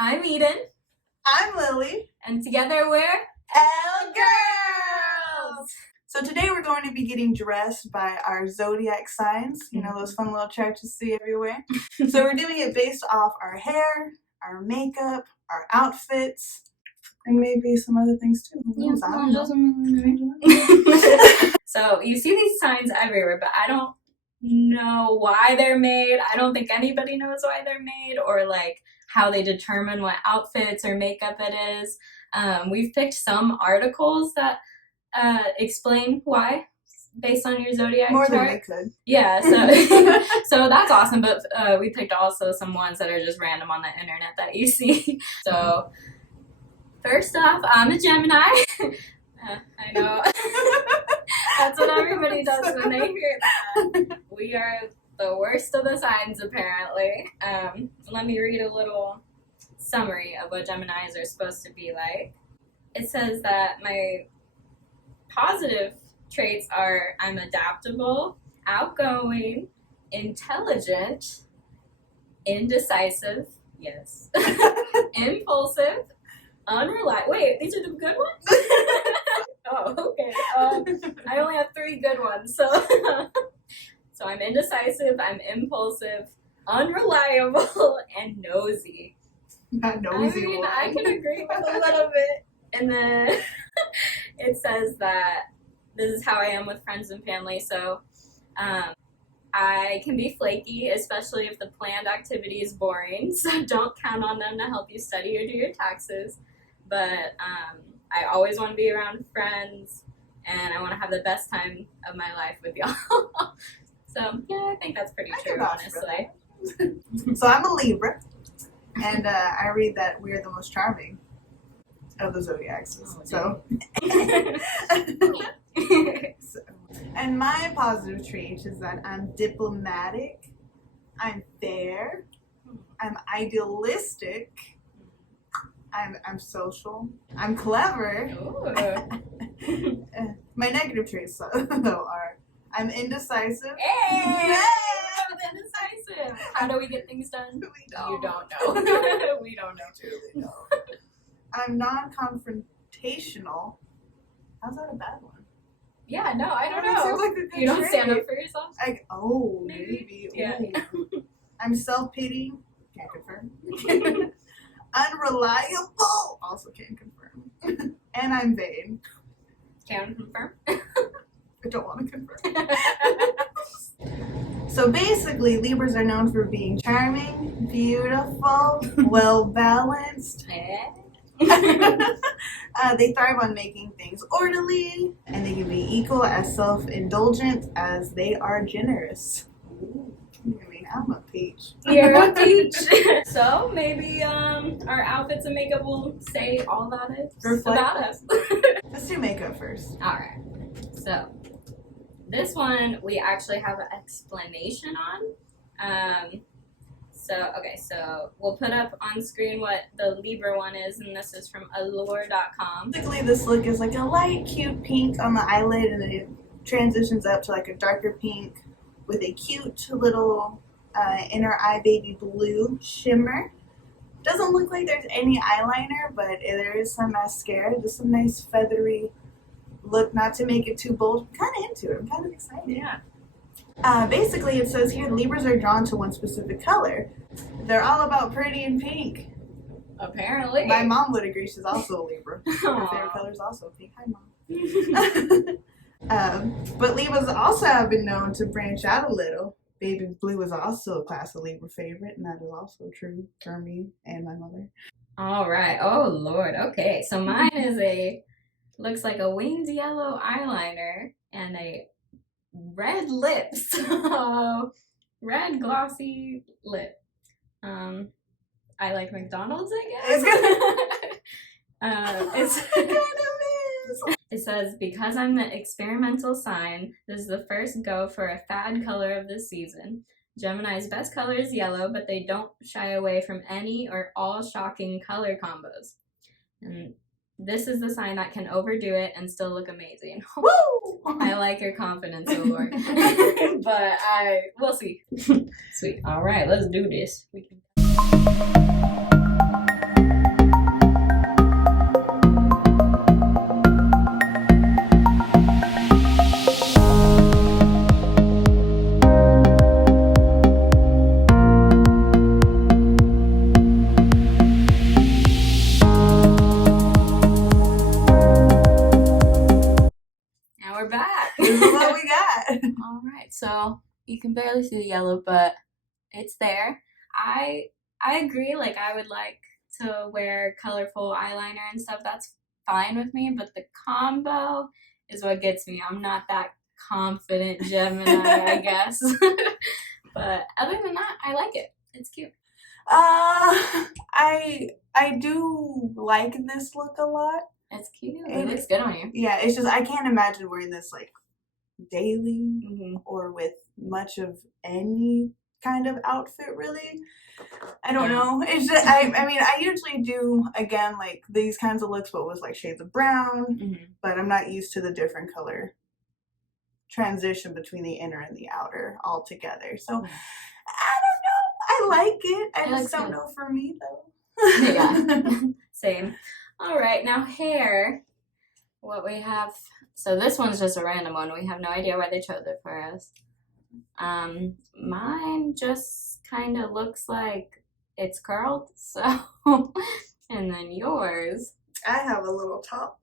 I'm Eden. I'm Lily. And together we're L Girls! So today we're going to be getting dressed by our Zodiac signs. You know, those fun little charts you see everywhere. So we're doing it based off our hair, our makeup, our outfits, and maybe some other things too. Who knows? I don't know. So you see these signs everywhere, but I don't know why they're made. I don't think anybody knows why they're made or like how they determine what outfits or makeup it is. We've picked some articles that explain why based on your zodiac More chart. than we could. Yeah, so so that's awesome, but we picked also some ones that are just random on the internet that you see. So first off, I'm a Gemini. I know. That's what everybody does when they hear that. We are the worst of the signs, apparently. Let me read a little summary of what Geminis are supposed to be like. It says that my positive traits are I'm adaptable, outgoing, intelligent, indecisive, yes, impulsive, unreliable. Wait, these are the good ones? Oh, okay. I only have 3 good ones, so so I'm indecisive, I'm impulsive, unreliable, and nosy. Not nosy. I mean, I can agree with a little bit. And then it says that this is how I am with friends and family. So I can be flaky, especially if the planned activity is boring. So don't count on them to help you study or do your taxes. But I always want to be around friends, and I want to have the best time of my life with y'all. So yeah, I think that's pretty true, honestly. So I'm a Libra, and I read that we're the most charming of the zodiacs. So. And my positive trait is that I'm diplomatic, I'm fair, I'm idealistic, I'm social, I'm clever. My negative traits though are I'm indecisive. Hey! Indecisive. How do we get things done? We don't. You don't know. We don't know. Truly don't. I'm non-confrontational. How's that a bad one? Yeah, no, I don't That know. seems like a good You don't trait. stand up for yourself? Maybe. Yeah. Ooh. I'm self-pity. Can't confirm. Unreliable. Also can't confirm. And I'm vain. Can confirm. I don't want to confirm. So basically, Libras are known for being charming, beautiful, well-balanced. They thrive on making things orderly, and they can be equal as self-indulgent as they are generous. I mean, I'm a peach. You're a peach. So maybe our outfits and makeup will say all that is about us. Let's do makeup first. Alright. So this one we actually have an explanation on. So we'll put up on screen what the Libra one is, and this is from allure.com. Basically, this look is like a light, cute pink on the eyelid, and then it transitions up to like a darker pink with a cute little inner eye baby blue shimmer. Doesn't look like there's any eyeliner, but there is some mascara, just some nice feathery look, not to make it too bold. I'm kind of into it. I'm kind of excited. Yeah. Basically, it says here Libras are drawn to one specific color. They're all about pretty and pink. Apparently. My mom would agree. She's also a Libra. Her favorite color is also pink. Hi, Mom. But Libras also have been known to branch out a little. Baby blue is also a class of Libra favorite, and that is also true for me and my mother. All right. Oh, Lord. Okay. So mine is looks like a winged yellow eyeliner and a red lips. Red glossy lip. I like McDonald's, I guess. It's kind of is. It says, because I'm the experimental sign, this is the first go for a fad color of the season. Gemini's best color is yellow, but they don't shy away from any or all shocking color combos. And this is the sign that can overdo it and still look amazing. Woo! I like your confidence, oh Lord. But we'll see. Sweet. All right, let's do this. so you can barely see the yellow, but it's there. I agree, like I would like to wear colorful eyeliner and stuff. That's fine with me, but the combo is what gets me. I'm not that confident Gemini, I guess. But other than that, I like it. It's cute. I do like this look a lot. It's cute. It looks good on you. Yeah, it's just I can't imagine wearing this like daily or with much of any kind of outfit really. I don't know. It's just I mean I usually do again like these kinds of looks but with like shades of brown, but I'm not used to the different color transition between the inner and the outer all together. So I don't know. I like it. I just don't know for me though. Yeah. Same. All right, now hair. What we have. So this one's just a random one. We have no idea why they chose it for us. Mine just kind of looks like it's curled. So, and then yours. I have a little top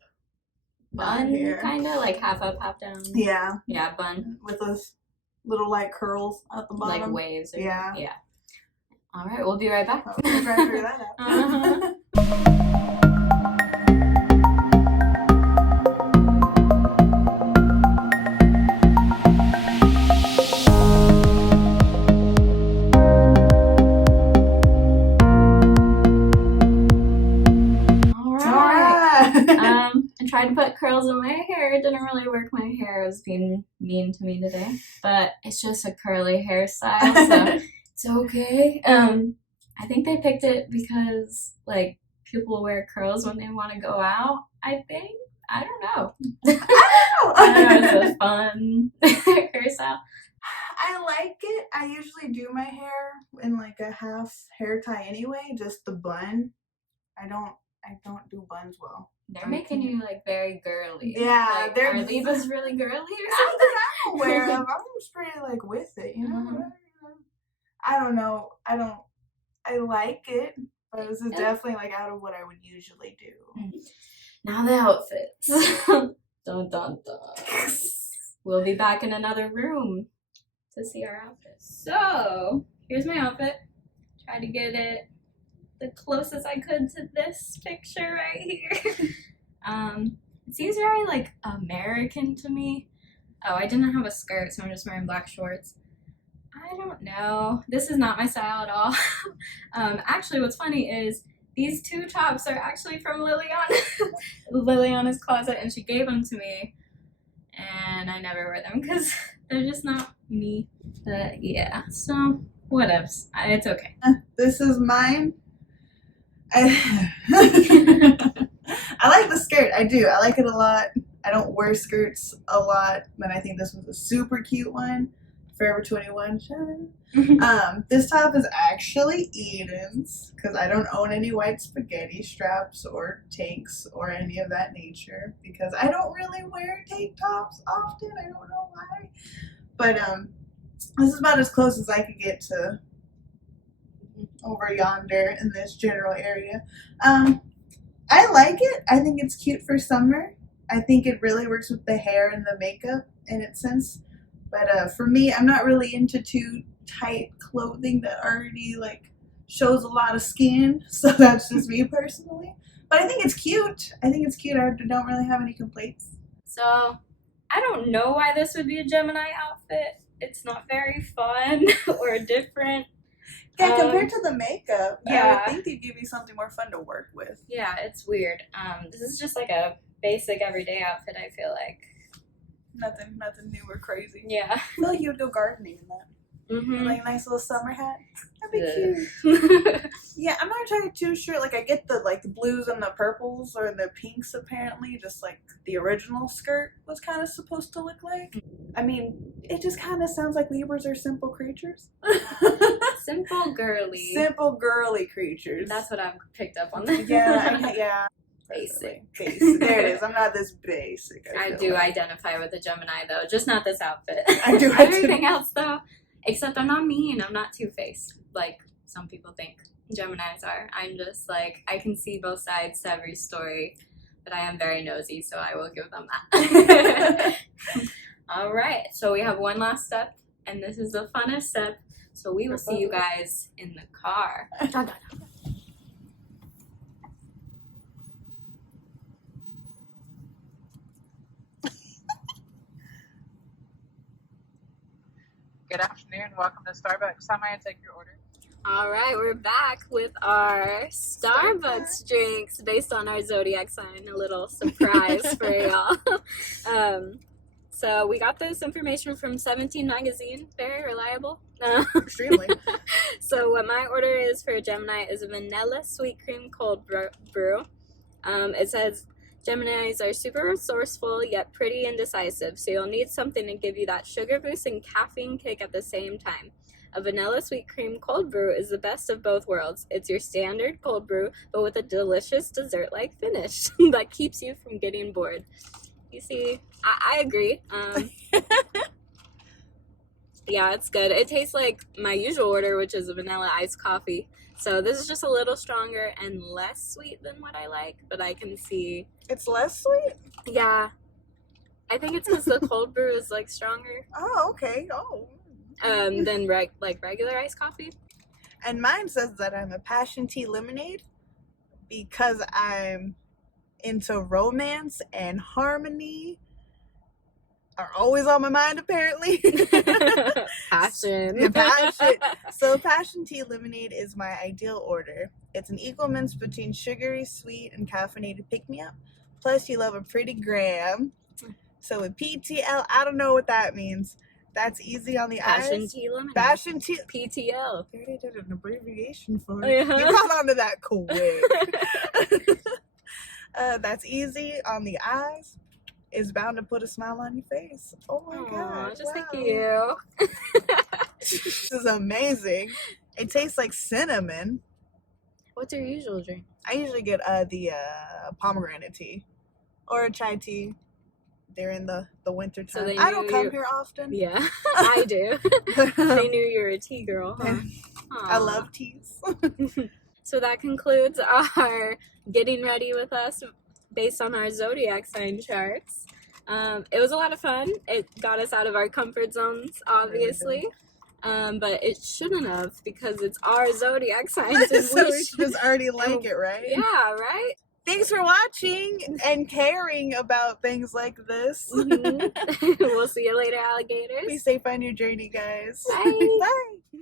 bun, kind of like half up, half down. Yeah. Yeah, bun with those little like curls at the bottom, like waves. Or, yeah. All right, we'll be right back. We'll try to figure that out. I tried to put curls in my hair. It didn't really work. My hair was being mean to me today, but it's just a curly hairstyle, so it's okay. I think they picked it because like people wear curls when they want to go out. I think I don't know. It's a fun hairstyle. I like it. I usually do my hair in like a half hair tie anyway, just the bun. I don't do buns well. They're making you like very girly. Yeah, like, are Libas really girly or something? That I'm aware of. I'm just pretty like with it, you know. I don't know. I like it, but this is definitely like out of what I would usually do. Now the outfits. Dun dun dun. We'll be back in another room to see our outfits. So here's my outfit. Try to get it the closest I could to this picture right here. It seems very like American to me. Oh, I didn't have a skirt, so I'm just wearing black shorts. I don't know. This is not my style at all. Actually, what's funny is these two tops are actually from Liliana's closet, and she gave them to me, and I never wear them because they're just not me. But yeah, so whatevs. It's okay. This is mine. I like the skirt. I do. I like it a lot. I don't wear skirts a lot, but I think this was a super cute one. Forever 21. This top is actually Eden's because I don't own any white spaghetti straps or tanks or any of that nature because I don't really wear tank tops often. I don't know why. But this is about as close as I could get to over yonder in this general area. I like it. I think it's cute for summer. I think it really works with the hair and the makeup in its sense. But for me, I'm not really into too tight clothing that already like shows a lot of skin. So that's just me personally. But I think it's cute. I don't really have any complaints. So I don't know why this would be a Gemini outfit. It's not very fun or different. Yeah, compared to the makeup, yeah. I would think they'd give you something more fun to work with. Yeah, it's weird. This is just like a basic everyday outfit, I feel like. Nothing new or crazy. Yeah. I feel like you would go gardening in that. Like a nice little summer hat. That'd be cute. Yeah, I'm not entirely too sure. Like I get the blues and the purples or the pinks apparently, just like the original skirt was kind of supposed to look like. I mean, it just kind of sounds like Libras are simple creatures. Simple girly creatures. That's what I've picked up on that. Yeah. Basic. There it is. I'm not this basic. I do identify with the Gemini though, just not this outfit. I do. Everything else though, except I'm not mean. I'm not two-faced like some people think Geminis are. I'm just like I can see both sides to every story, but I am very nosy, so I will give them that. All right. So we have one last step and this is the funnest step. So we will see you guys in the car. Good afternoon. Welcome to Starbucks. How may I take your order? All right, we're back with our Starbucks drinks based on our Zodiac sign. A little surprise for y'all. So we got this information from 17 Magazine. Very reliable. Extremely. So what my order is for Gemini is a vanilla sweet cream cold brew. It says Geminis are super resourceful yet pretty indecisive, so you'll need something to give you that sugar boost and caffeine kick at the same time. A vanilla sweet cream cold brew is the best of both worlds. It's your standard cold brew, but with a delicious dessert-like finish that keeps you from getting bored. You see, I agree. Yeah, it's good. It tastes like my usual order, which is a vanilla iced coffee. So this is just a little stronger and less sweet than what I like, but I can see. It's less sweet? Yeah. I think it's because the cold brew is like stronger. Oh, okay. Oh. Than regular iced coffee. And mine says that I'm a passion tea lemonade because I'm into romance and harmony are always on my mind, apparently. Passion. Yeah, passion. So passion tea lemonade is my ideal order. It's an equal mix between sugary, sweet, and caffeinated pick-me-up. Plus, you love a pretty gram. So with PTL, I don't know what that means. That's easy on the Passion eyes. tea lemonade. Passion tea. PTL. They already did an abbreviation for it. Uh-huh. You caught on to that quick. That's easy on the eyes. Is bound to put a smile on your face. Oh my god. Just wow. like you. This is amazing. It tastes like cinnamon. What's your usual drink? I usually get the pomegranate tea or a chai tea during the winter time. So they I don't knew come you- here often. Yeah, I do. They knew you were a tea girl, huh? I love teas. So that concludes our getting ready with us based on our Zodiac sign charts. It was a lot of fun. It got us out of our comfort zones, obviously. But it shouldn't have because it's our Zodiac signs. And So we we should just already like it, right? Yeah, right? Thanks for watching and caring about things like this. Mhm. We'll see you later, alligators. Be safe on your journey, guys. Bye. Bye.